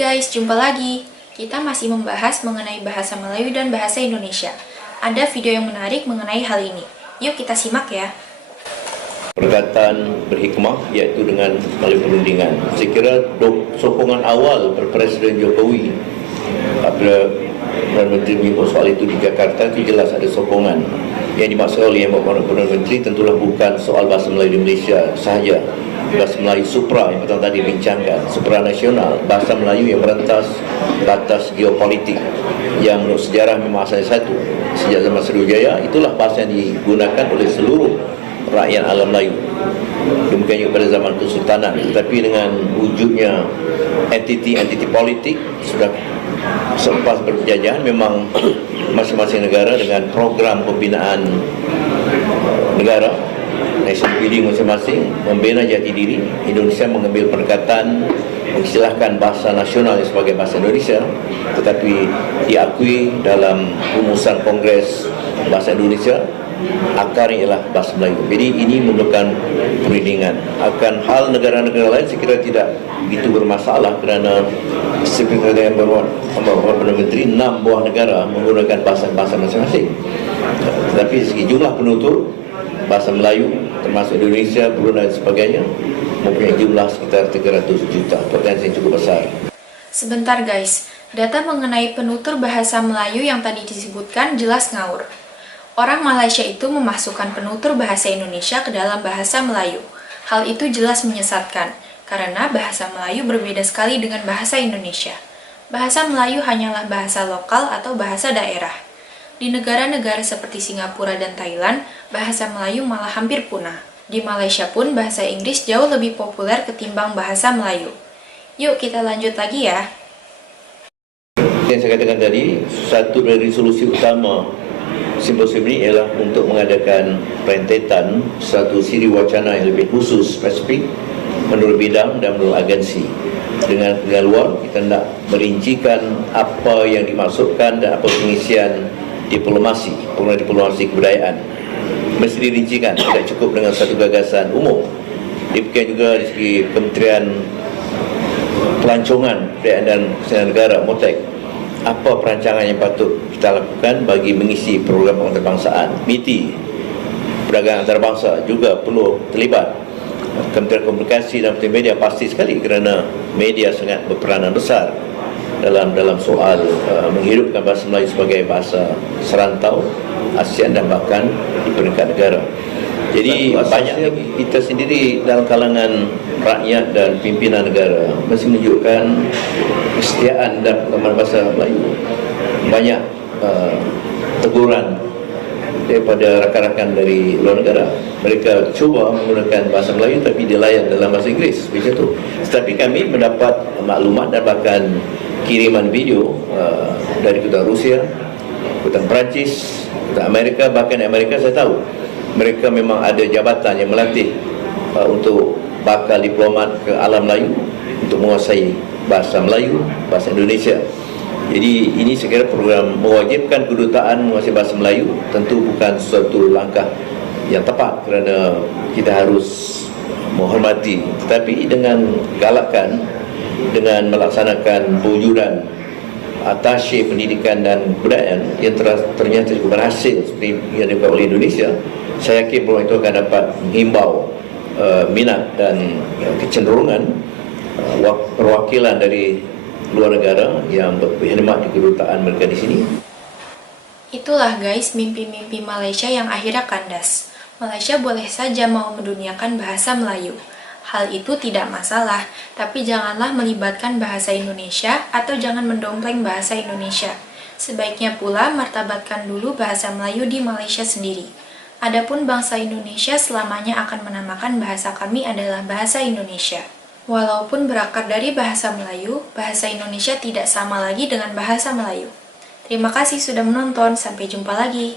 guys, jumpa lagi. Kita masih membahas mengenai bahasa Melayu dan bahasa Indonesia. Ada video yang menarik mengenai hal ini. Yuk kita simak ya. Perkataan berhikmah iaitu dengan melalui perundingan. Saya kira sokongan awal Presiden Jokowi apabila Perdana Menteri menyebut soal itu di Jakarta, itu jelas ada sokongan. Yang dimaksud oleh Perdana Menteri tentulah bukan soal bahasa Melayu di Malaysia sahaja. Bahasa Melayu supra yang pertama tadi bincangkan, supranasional, bahasa Melayu yang merentas batas geopolitik yang menurut sejarah memang asalnya satu. Sejak zaman Sriwijaya, itulah bahasa yang digunakan oleh seluruh rakyat alam Melayu. Demikian juga pada zaman Kesultanan. Tetapi dengan wujudnya entiti politik sudah selepas berpenjajahan, memang masing-masing negara dengan program pembinaan negara, national building masing-masing, membina jati diri. Indonesia mengambil pendekatan mengistilahkan bahasa nasional sebagai bahasa Indonesia, tetapi diakui dalam rumusan Kongres Bahasa Indonesia akarnya ialah bahasa Melayu. Jadi ini memerlukan perundingan. Akan hal negara-negara lain saya kira tidak begitu bermasalah, kerana seperti yang Perdana Menteri 6 buah negara menggunakan bahasa-bahasa masing-masing. Tetapi segi jumlah penutur bahasa Melayu termasuk Indonesia, Brunei dan sebagainya mempunyai jumlah sekitar 300 juta, potensi yang cukup besar. Sebentar guys, data mengenai penutur bahasa Melayu yang tadi disebutkan jelas ngawur. Orang Malaysia itu memasukkan penutur bahasa Indonesia ke dalam bahasa Melayu. Hal itu jelas menyesatkan, karena bahasa Melayu berbeda sekali dengan bahasa Indonesia. Bahasa Melayu hanyalah bahasa lokal atau bahasa daerah. Di negara-negara seperti Singapura dan Thailand, bahasa Melayu malah hampir punah. Di Malaysia pun bahasa Inggris jauh lebih populer ketimbang bahasa Melayu. Yuk kita lanjut lagi ya. Yang saya katakan tadi, satu dari solusi utama simposium ini ialah untuk mengadakan rentetan satu siri wacana yang lebih khusus, spesifik menurut bidang dan menurut agensi. Dengan luar, kita nak merincikan apa yang dimaksudkan dan apa pengisian diplomasi kebudayaan. Mesti dirincikan, tidak cukup dengan satu gagasan umum. Demikian juga dari segi Kementerian Pelancongan dan Kesihatan Negara, MOTEK, apa perancangan yang patut kita lakukan bagi mengisi program antarbangsaan. MITI, perdagangan antarabangsa juga perlu terlibat. Kementerian Komunikasi dan Media pasti sekali, kerana media sangat berperanan besar dalam soal menghidupkan bahasa Melayu sebagai bahasa serantau ASEAN dan bahkan di peringkat negara. Jadi banyak kita sendiri dalam kalangan rakyat dan pimpinan negara mesti menunjukkan kesetiaan dan pengamalan bahasa Melayu. Banyak teguran daripada rakan-rakan dari luar negara. Mereka cuba menggunakan bahasa Melayu tapi dilayan dalam bahasa Inggeris, macam tu. Tetapi kami mendapat maklumat dan bahkan kiriman video dari kedutaan Rusia, kedutaan Perancis, kedutaan Amerika. Bahkan Amerika saya tahu mereka memang ada jabatan yang melatih untuk bakal diplomat ke alam Melayu untuk menguasai bahasa Melayu, bahasa Indonesia. Jadi ini saya kira program mewajibkan kedutaan menguasai bahasa Melayu tentu bukan suatu langkah yang tepat, kerana kita harus menghormati, tetapi dengan galakan, dengan melaksanakan pewujudan atasye pendidikan dan kebudayaan yang ternyata cukup berhasil seperti yang dilakukan oleh Indonesia, saya yakin program itu akan dapat menghimbau minat dan kecenderungan perwakilan dari luar negara yang berkhidmat di kedutaan mereka di sini. Itulah guys mimpi-mimpi Malaysia yang akhirnya kandas. Malaysia boleh saja mau menduniakan bahasa Melayu. Hal itu tidak masalah, tapi janganlah melibatkan bahasa Indonesia atau jangan mendompleng bahasa Indonesia. Sebaiknya pula martabatkan dulu bahasa Melayu di Malaysia sendiri. Adapun bangsa Indonesia selamanya akan menamakan bahasa kami adalah bahasa Indonesia. Walaupun berakar dari bahasa Melayu, bahasa Indonesia tidak sama lagi dengan bahasa Melayu. Terima kasih sudah menonton, sampai jumpa lagi.